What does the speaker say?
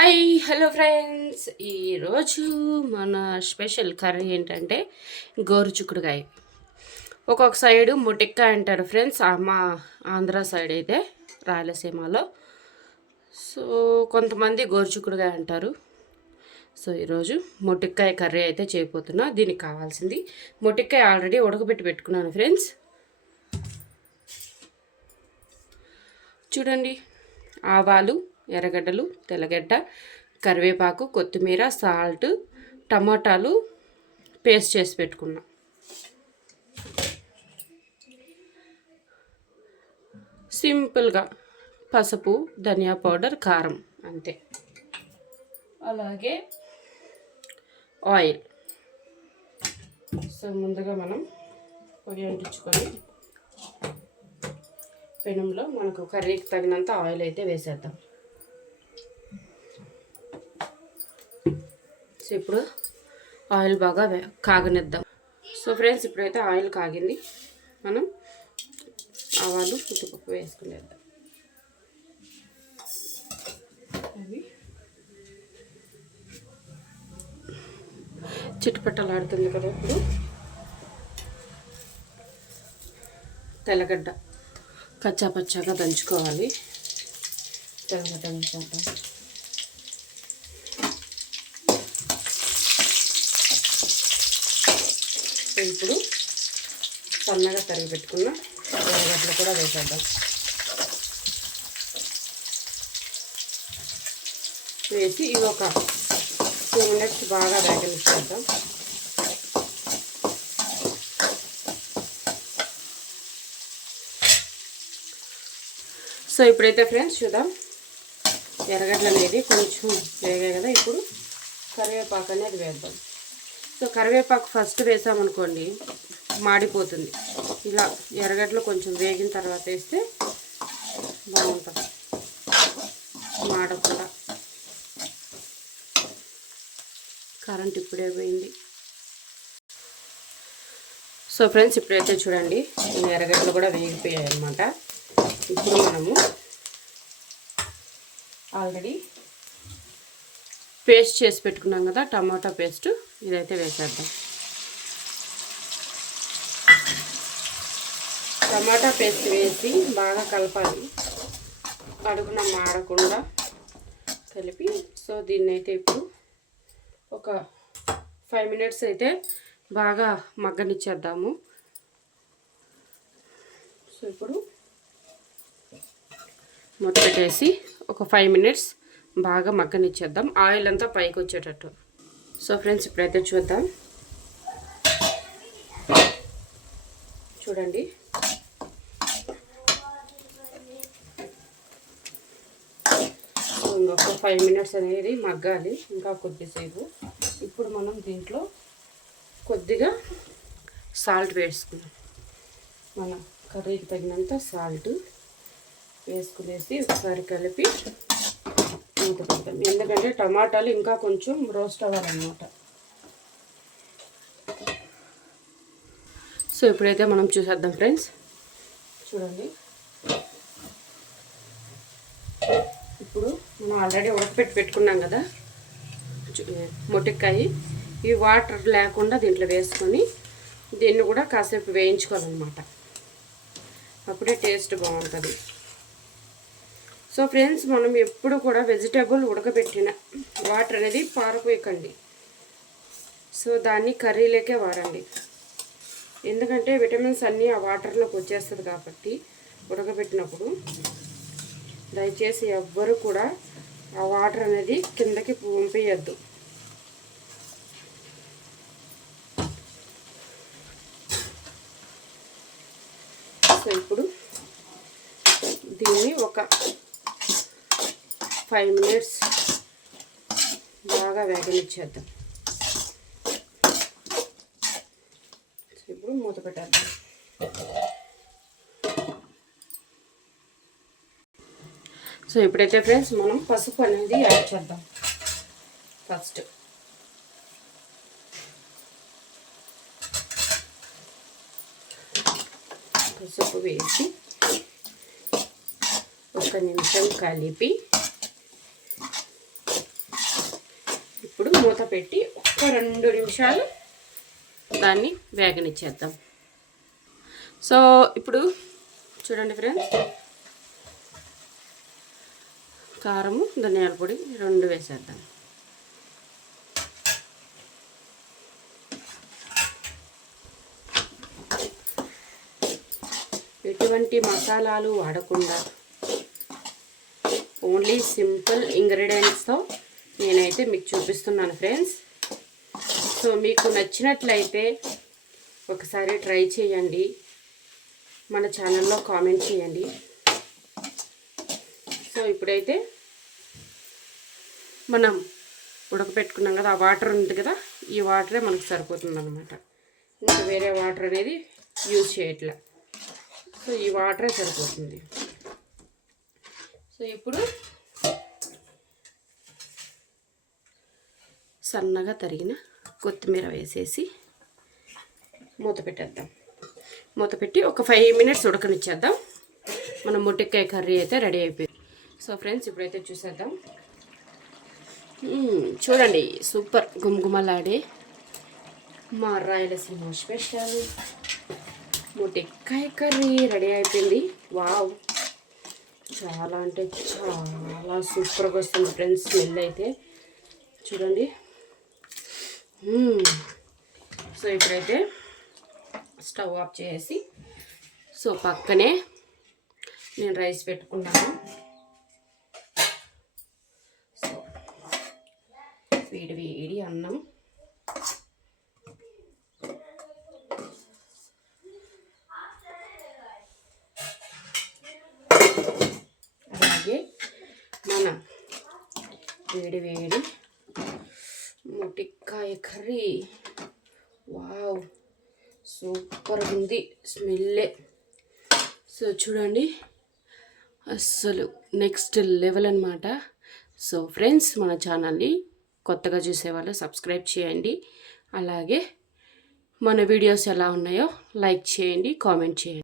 Hi hello friends, ఈరోజు మన special curry ఏంటంటే గోరుచిక్కుడుకాయ. ఒక్కొక్క సైడు ముటిక్కాయ అంటారు ఫ్రెండ్స్, మా ఆంధ్ర సైడ్ అయితే రాయలసీమలో. సో కొంతమంది గోరుచిక్కుడుకాయ అంటారు. సో ఈరోజు ముటిక్కాయ కర్రీ అయితే చేయబోతున్నా. దీనికి కావాల్సింది ముటిక్కాయ ఆల్రెడీ ఉడకబెట్టి పెట్టుకున్నాను ఫ్రెండ్స్. చూడండి, ఆవాలు, ఎర్రగడ్డలు, తెల్లగడ్డ, కరివేపాకు, కొత్తిమీర, సాల్ట్, టమాటాలు పేస్ట్ చేసి పెట్టుకున్నా. సింపుల్గా పసుపు, ధనియా పౌడర్, కారం అంతే. అలాగే ఆయిల్. సో ముందుగా మనం పొయ్యి అంటించుకొని పెనంలో మనకు కర్రీకి తగినంత ఆయిల్ అయితే వేసేద్దాం. సో ఇప్పుడు ఆయిల్ బాగా కాగనిద్దాం. సో ఫ్రెండ్స్, ఇప్పుడైతే ఆయిల్ కాగింది. మనం ఆవాలు, ఉద్దిపప్పు వేసుకునేద్దాం. అవి చిట్టుపట్టలాడుతుంది కదా. ఇప్పుడు తెల్లగడ్డ కచ్చాపచ్చాగా దంచుకోవాలి. తెల్లగడ్డ వేసేద్దాం. ఇప్పుడు సన్నగా తరిగి పెట్టుకున్న ఎర్రగడ్డలు కూడా వేసేద్దాం. వేసి ఇవి ఒక 2 మినిట్స్ బాగా వేగనిచ్చేద్దాం. సో ఇప్పుడైతే ఫ్రెండ్స్ చూద్దాం, ఎర్రగడ్డలు అనేది కొంచెం వేగాయి కదా. ఇప్పుడు కరివేపాకు అనేది వేద్దాం. సో కరివేపాకు ఫస్ట్ వేసామనుకోండి మాడిపోతుంది. ఇలా ఎర్రగడ్డలు కొంచెం వేగిన తర్వాత వేస్తే బాగుంటుంది, మాడకుండా. కరెంట్ ఇప్పుడే పోయింది. సో ఫ్రెండ్స్, ఇప్పుడైతే చూడండి, ఎర్రగడ్డలు కూడా వేగిపోయాయి అన్నమాట. ఇప్పుడు మనము ఆల్రెడీ పేస్ట్ చేసి పెట్టుకున్నాం కదా, టమాటా పేస్ట్, ఇదైతే వేసేద్దాం. టమాటా పేస్ట్ వేసి బాగా కలపాలి, అడుగున మాడకుండా కలిపి. సో దీన్ని అయితే ఇప్పుడు ఒక 5 మినిట్స్ అయితే బాగా మగ్గనిచ్చేద్దాము. సో ఇప్పుడు మూత పెట్టేసి ఒక 5 మినిట్స్ బాగా మగ్గనిచ్చేద్దాం, ఆయిల్ అంతా పైకి వచ్చేటట్టు. సో ఫ్రెండ్స్, ఇప్పుడైతే చూద్దాం. చూడండి, ఇంకొక 5 మినిట్స్ అనేది మగ్గాలి, ఇంకా కొద్దిసేపు. ఇప్పుడు మనం దీంట్లో కొద్దిగా సాల్ట్ వేసుకున్నాం. మన కర్రీకి తగినంత సాల్ట్ వేసుకునేసి ఒకసారి కలిపి మూత పెడతాం. ఎందుకంటే టమాటాలు ఇంకా కొంచెం రోస్ట్ అవ్వాలన్నమాట. సో ఇప్పుడైతే మనం చూసేద్దాం ఫ్రెండ్స్. చూడండి, ఇప్పుడు మనం ఆల్రెడీ ఉడకపెట్టి పెట్టుకున్నాం కదా ముటిక్కాయ. ఈ వాటర్ లేకుండా దీంట్లో వేసుకొని దీన్ని కూడా కాసేపు వేయించుకోవాలన్నమాట. అప్పుడే టేస్ట్ బాగుంటుంది. సో ఫ్రెండ్స్, మనం ఎప్పుడు కూడా వెజిటేబుల్ ఉడకబెట్టిన వాటర్ అనేది పారపోయకండి. సో దాన్ని కర్రీలోకే వాడండి. ఎందుకంటే విటమిన్స్ అన్నీ ఆ వాటర్లోకి వచ్చేస్తుంది కాబట్టి ఉడకబెట్టినప్పుడు దయచేసి ఎవ్వరు కూడా ఆ వాటర్ అనేది కిందకి పంపేయద్దు. సో ఇప్పుడు దీన్ని ఒక 5 మినిట్స్ బాగా వేగనిచ్చేద్దాం. ఇప్పుడు మూత పెట్టేద్దాం. సో ఇప్పుడైతే ఫ్రెండ్స్ మనం పసుపు అనేది యాడ్ చేద్దాం. ఫస్ట్ పసుపు వేసి ఒక నిమిషం కలిపి మూత పెట్టి ఒక 2 నిమిషాలు దాన్ని వేగనిచ్చేద్దాం. సో ఇప్పుడు చూడండి ఫ్రెండ్స్, కారము ధనియాల పొడి 2 వేసేద్దాం. ఎటువంటి మసాలాలు వాడకుండా ఓన్లీ సింపుల్ ఇంగ్రీడియంట్స్తో నేనైతే మీకు చూపిస్తున్నాను ఫ్రెండ్స్. సో మీకు నచ్చినట్లయితే ఒకసారి ట్రై చేయండి, మన ఛానల్లో కామెంట్ చేయండి. సో ఇప్పుడైతే మనం ఉడకపెట్టుకున్నాం కదా, ఆ వాటర్ ఉంది కదా, ఈ వాటరే మనకు సరిపోతుంది అన్నమాట. ఇంకా వేరే వాటర్ అనేది యూజ్ చేయట్లే. సో ఈ వాటరే సరిపోతుంది. సో ఇప్పుడు సన్నగా తరిగిన కొత్తిమీర వేసేసి మూత పెట్టేద్దాం. మూత పెట్టి ఒక 5 మినిట్స్ ఉడకనిచ్చేద్దాం. మన ముటిక్కాయ కర్రీ అయితే రెడీ అయిపోయింది. సో ఫ్రెండ్స్ ఇప్పుడైతే చూసేద్దాం. చూడండి, సూపర్ గుమగుమలాడే మా రాయలసీమ స్పెషల్ ముటిక్కాయ కర్రీ రెడీ అయిపోయింది. వావ్, చాలా అంటే చాలా సూపర్గా వస్తుంది ఫ్రెండ్స్. స్మెల్ అయితే చూడండి. సో ఇప్పుడైతే స్టవ్ ఆఫ్ చేసి, సో పక్కనే నేను రైస్ పెట్టుకున్నాను. సో వేడి వేడి అన్నం, అలాగే మన వేడి వేడి ముటిక్కాయ కర్రీ. వావ్, సూపర్ ఉంది స్మెల్లే. సో చూడండి, అస్సలు నెక్స్ట్ లెవెల్ అనమాట. సో ఫ్రెండ్స్, మన ఛానల్ని కొత్తగా చూసేవాళ్ళు సబ్స్క్రైబ్ చేయండి. అలాగే మన వీడియోస్ ఎలా ఉన్నాయో లైక్ చేయండి, కామెంట్ చేయండి.